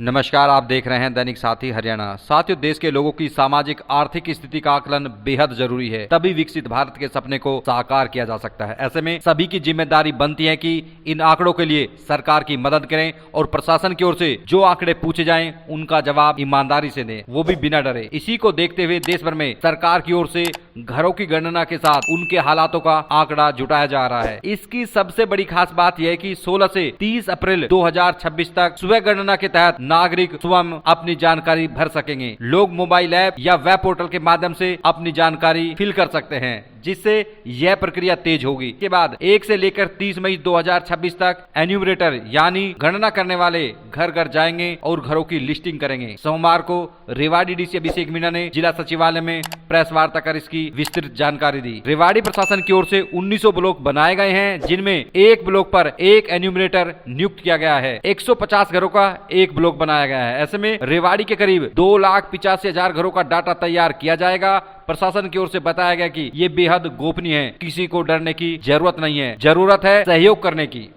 नमस्कार, आप देख रहे हैं दैनिक साथी हरियाणा। साथियों, देश के लोगों की सामाजिक आर्थिक स्थिति का आकलन बेहद जरूरी है, तभी विकसित भारत के सपने को साकार किया जा सकता है। ऐसे में सभी की जिम्मेदारी बनती है कि इन आंकड़ों के लिए सरकार की मदद करें और प्रशासन की ओर से जो आंकड़े पूछे जाएं उनका जवाब ईमानदारी से दें, वो भी बिना डरे। इसी को देखते हुए देश भर में सरकार की ओर से घरों की गणना के साथ उनके हालातों का आंकड़ा जुटाया जा रहा है। इसकी सबसे बड़ी खास बात यह है कि 16 से 30 अप्रैल 2026 तक स्व गणना के तहत नागरिक स्वयं अपनी जानकारी भर सकेंगे। लोग मोबाइल ऐप या वेब पोर्टल के माध्यम से अपनी जानकारी फिल कर सकते हैं, जिससे यह प्रक्रिया तेज होगी। इसके बाद 1 से लेकर 30 मई 2026 तक एन्यूमरेटर यानी गणना करने वाले घर घर जाएंगे और घरों की लिस्टिंग करेंगे। सोमवार को रेवाड़ी डीसी अभिषेक मीणा ने जिला सचिवालय में प्रेस वार्ता कर इसकी विस्तृत जानकारी दी। रेवाड़ी प्रशासन की ओर से 1900 ब्लॉक बनाए गए हैं, जिनमें एक ब्लॉक पर एक एन्यूमरेटर नियुक्त किया गया है। 150 घरों का एक ब्लॉक बनाया गया है। ऐसे में रेवाड़ी के करीब 2,85,000 घरों का डाटा तैयार किया जाएगा। प्रशासन की ओर से बताया गया कि ये बेहद गोपनीय है, किसी को डरने की जरूरत नहीं है, जरूरत है सहयोग करने की।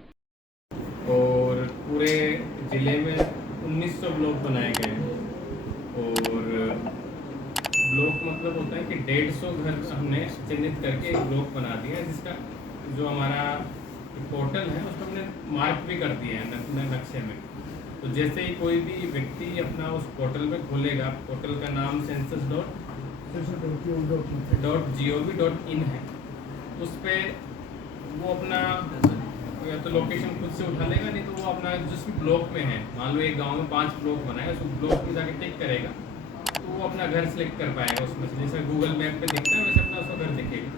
और पूरे जिले में 1900 ब्लॉक बनाए गए हैं और ब्लॉक मतलब होता है कि 150 घर हमने चिन्हित करके एक ब्लॉक बना दिया है, जिसका जो हमारा पोर्टल है उसको हमने मार्क भी कर दिया है नक्शे में। तो जैसे ही कोई भी व्यक्ति अपना उस पोर्टल में खोलेगा, पोर्टल का नाम census.gov.in है, उस पर वो अपना या तो लोकेशन खुद से उठा लेगा, नहीं तो वो अपना जिस भी ब्लॉक में है, मान लो एक गांव में 5 ब्लॉक बनाए, उस ब्लॉक में जाके टिक करेगा तो वो अपना घर सिलेक्ट कर पाएगा उसमें से। जैसे गूगल मैप पे दिखता है वैसे अपना उसका घर दिखेगा।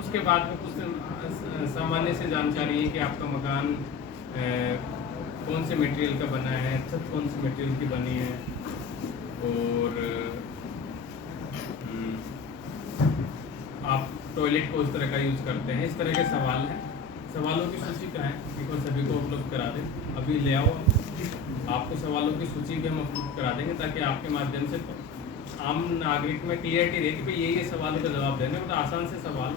उसके बाद में कुछ सामान्य से जानकारी है कि आपका मकान कौन से मटेरियल का बना है, छत कौन से मटेरियल की बनी है, और आप टॉयलेट को उस तरह का यूज़ करते हैं। इस तरह के सवाल हैं। सवालों की सूची का है कि सभी को उपलब्ध करा दें। अभी ले आओ, आपको सवालों की सूची भी हम उपलब्ध करा देंगे, ताकि आपके माध्यम से तो आम नागरिक में क्लियरिटी रहे कि भाई ये सवालों का जवाब देने मतलब आसान से सवाल,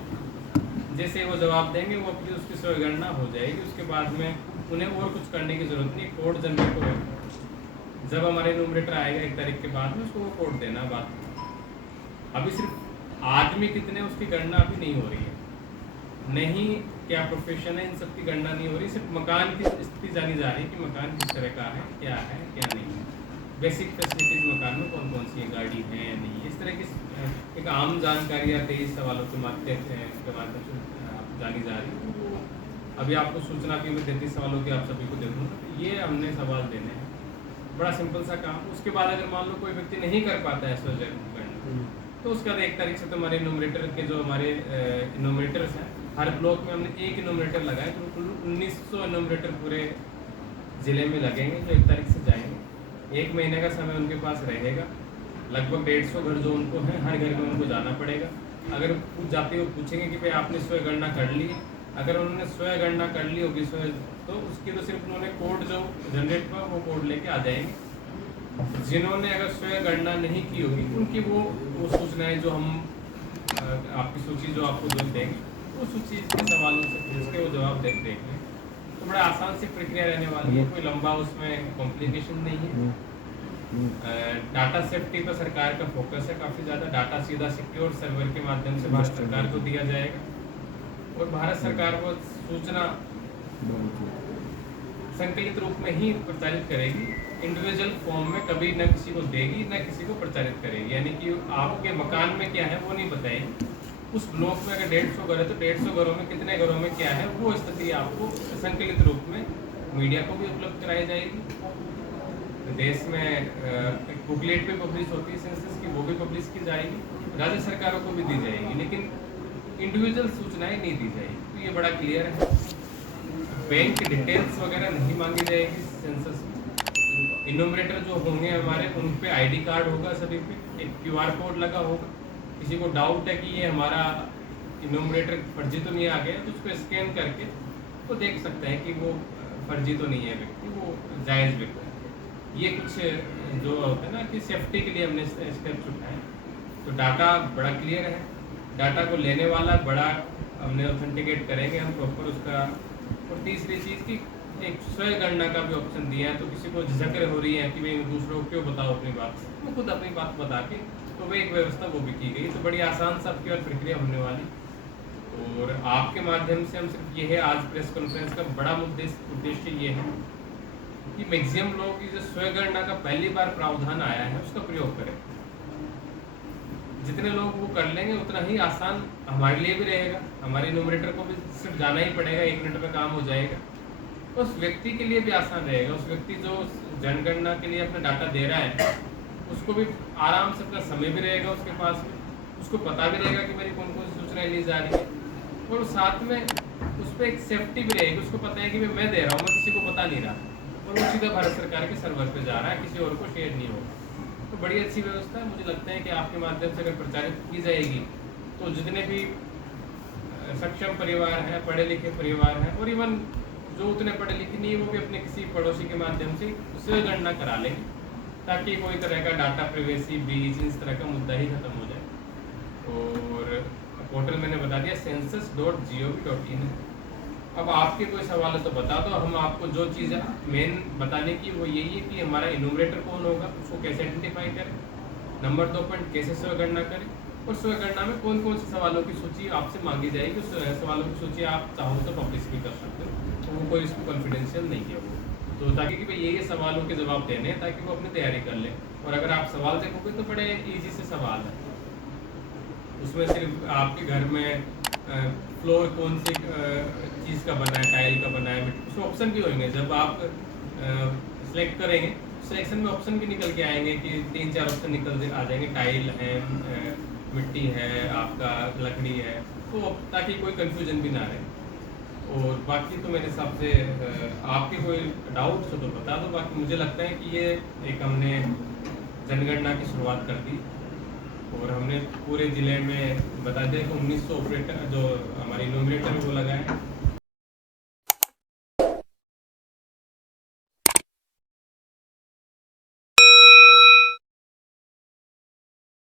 जैसे वो जवाब देंगे वो अपनी उसकी स्वगणना हो जाएगी। उसके बाद में उन्हें और कुछ करने की ज़रूरत नहीं। कोड जनरेट होगा, जब हमारे न्यूमरेटर आएगा 1 तारीख के बाद में, उसको वो कोड देना। बात अभी सिर्फ आदमी कितने उसकी गणना अभी नहीं हो रही है, नहीं क्या प्रोफेशन है, इन सब की गणना नहीं हो रही। सिर्फ मकान की स्थिति जानी जा रही है कि मकान किस तरह का है क्या नहीं है, बेसिक फैसिलिटीज मकान में कौन कौन सी है, गाड़ी है या नहीं है। इस तरह की एक आम जानकारी 23 सवालों के माध्यम से जानी जा रही है। तो अभी आपको सूचना की मैं 33 सवालों की आप सभी को दे दूँगा। तो ये हमने सवाल देने हैं, बड़ा सिंपल सा काम। उसके बाद अगर मान लो कोई व्यक्ति नहीं कर पाता है स्वगणना, तो उसके बाद 1 तारीख से तो हमारे इनोमिनेटर के जो हमारे इनोमिनेटर्स हैं, हर ब्लॉक में हमने एक इनोमिनेटर लगाए, तो कुल 1900 इनोमिनेटर पूरे ज़िले में लगेंगे जो 1 तारीख से जाएंगे। 1 महीने का समय उनके पास रहेगा। लगभग 150 घर जो उनको हैं, हर घर में उनको जाना पड़ेगा। अगर पूछ जाते हो पूछेंगे कि भाई आपने स्वगणना कर ली है, अगर उन्होंने स्वगणना कर ली होगी तो उसकी तो सिर्फ उन्होंने कोड जो जनरेट हुआ वो कोड लेके आ जाएंगे। जिन्होंने अगर स्वगणना नहीं की होगी उनकी वो सूचनाएं जो हम आपकी सूची जो आपको जो देंगे, वो सूची के सवालों से पूछ के वो जवाब देंगे। तो बड़ा आसान सी प्रक्रिया रहने वाली है, कोई लंबा उसमें कॉम्प्लिकेशन नहीं है। डाटा सेफ्टी पर सरकार का फोकस है काफ़ी ज़्यादा। डाटा सीधा सिक्योर सर्वर के माध्यम से भारत सरकार को दिया जाएगा और भारत सरकार वो सूचना संकलित रूप में ही प्रचारित करेगी। इंडिविजुअल फॉर्म में कभी न किसी को देगी न किसी को प्रचारित करेगी, यानी कि आपके मकान में क्या है वो नहीं बताएगी। उस ब्लॉक में अगर 150 घर है तो 150 घरों में कितने घरों में क्या है वो स्थिति आपको संकलित रूप में मीडिया को भी उपलब्ध कराई जाएगी। देश में एक बुकलेट भी पब्लिश होती है सेंसस की, वो भी पब्लिश की जाएगी, राज्य सरकारों को भी दी जाएगी, लेकिन इंडिविजुअल सूचनाएं नहीं दी जाएगी। तो ये बड़ा क्लियर है। बैंक की डिटेल्स वगैरह नहीं मांगी जाएगी सेंसस में। इनोमिनेटर जो होंगे हमारे, उन पे आईडी कार्ड होगा, सभी पे एक QR कोड लगा होगा। किसी को डाउट है कि ये हमारा इनोमिनेटर फर्जी तो नहीं आ गया, तो उसको स्कैन करके वो देख सकते हैं कि वो फर्जी तो नहीं है व्यक्ति, वो जायज़ व्यक्ति है। ये कुछ जो होता है ना कि सेफ्टी के लिए हमने स्टेप्स उठाए। तो डाटा बड़ा क्लियर है, डाटा को लेने वाला बड़ा हमने ऑथेंटिकेट करेंगे हम प्रॉपर उसका। और तीसरी चीज़ की एक स्वयं गणना का भी ऑप्शन दिया है, तो किसी को झिझक हो रही है कि भाई मैं दूसरों को क्यों बताओ अपनी बात, मैं खुद अपनी बात बता के, तो वो एक व्यवस्था वो भी की गई। तो बड़ी आसान से आपकी और प्रक्रिया होने वाली, और आपके माध्यम से हम सिर्फ ये है, आज प्रेस कॉन्फ्रेंस का बड़ा उद्देश्य ये है कि मैक्सिमम लोग की जो स्वयं गणना का पहली बार प्रावधान आया है उसका प्रयोग करें। जितने लोग वो कर लेंगे उतना ही आसान हमारे लिए भी रहेगा, हमारे न्यूमरेटर को भी सिर्फ जाना ही पड़ेगा, 1 मिनट में काम हो जाएगा। उस व्यक्ति के लिए भी आसान रहेगा, उस व्यक्ति जो जनगणना के लिए अपना डाटा दे रहा है उसको भी आराम से अपना समय भी रहेगा उसके पास में, उसको पता भी रहेगा कि मेरी कौन कौन सी सूचनाएं ली जा रही है, और साथ में उस पर एक सेफ्टी भी रहेगी, उसको पता है कि मैं दे रहा हूँ, मैं किसी को बता नहीं रहा, और वो सीधा भारत सरकार के सर्वर पे जा रहा है, किसी और को शेयर नहीं होगा। तो बड़ी अच्छी व्यवस्था है। मुझे लगता है कि आपके माध्यम से अगर प्रचारित की जाएगी तो जितने भी सक्षम परिवार हैं, पढ़े लिखे परिवार हैं, और इवन जो उतने पढ़े लिखे नहीं वो भी अपने किसी पड़ोसी के माध्यम से उससे गणना करा लेंगे, ताकि कोई तरह का डाटा प्राइवेसी ब्रीच इस तरह का मुद्दा ही खत्म हो जाए। और पोर्टल मैंने बता दिया census.gov.in। अब आपके कोई सवाल है तो बता दो, हम आपको जो चीज़ मेन बताने की वो यही है कि हमारा इन्यूमरेटर कौन होगा, उसको कैसे आइडेंटिफाई करें, नंबर 2 पॉइंट कैसे स्वयं गणना करें, और स्वयं गणना में कौन कौन से सवालों की सूची आपसे मांगी जाएगी। उस सवालों की सूची आप चाहो तो पब्लिश भी कर सकते हो, तो वो कोई इसको कॉन्फिडेंशियल नहीं है वो, तो ताकि कि भाई ये सवालों के जवाब देने हैं, ताकि वो अपनी तैयारी कर लें। और अगर आप सवाल देखोगे तो बड़े ईजी से सवाल है, उसमें सिर्फ आपके घर में फ्लोर कौन सी चीज़ का बना है, टाइल का बना है, उसमें ऑप्शन भी होंगे। जब आप सिलेक्ट करेंगे सिलेक्शन में ऑप्शन भी निकल के आएंगे कि 3-4 ऑप्शन निकल आ जाएंगे, टाइल है, मिट्टी है, आपका लकड़ी है, तो ताकि कोई कंफ्यूजन भी ना रहे। और बाकी तो मेरे हिसाब से आपके कोई डाउट हो तो बता दो। बाकी मुझे लगता है कि ये एक हमने जनगणना की शुरुआत कर दी, और हमने पूरे ज़िले में बता दिया कि 1900 ऑपरेटर जो हमारे इन्यूमरेटर वो लगाए,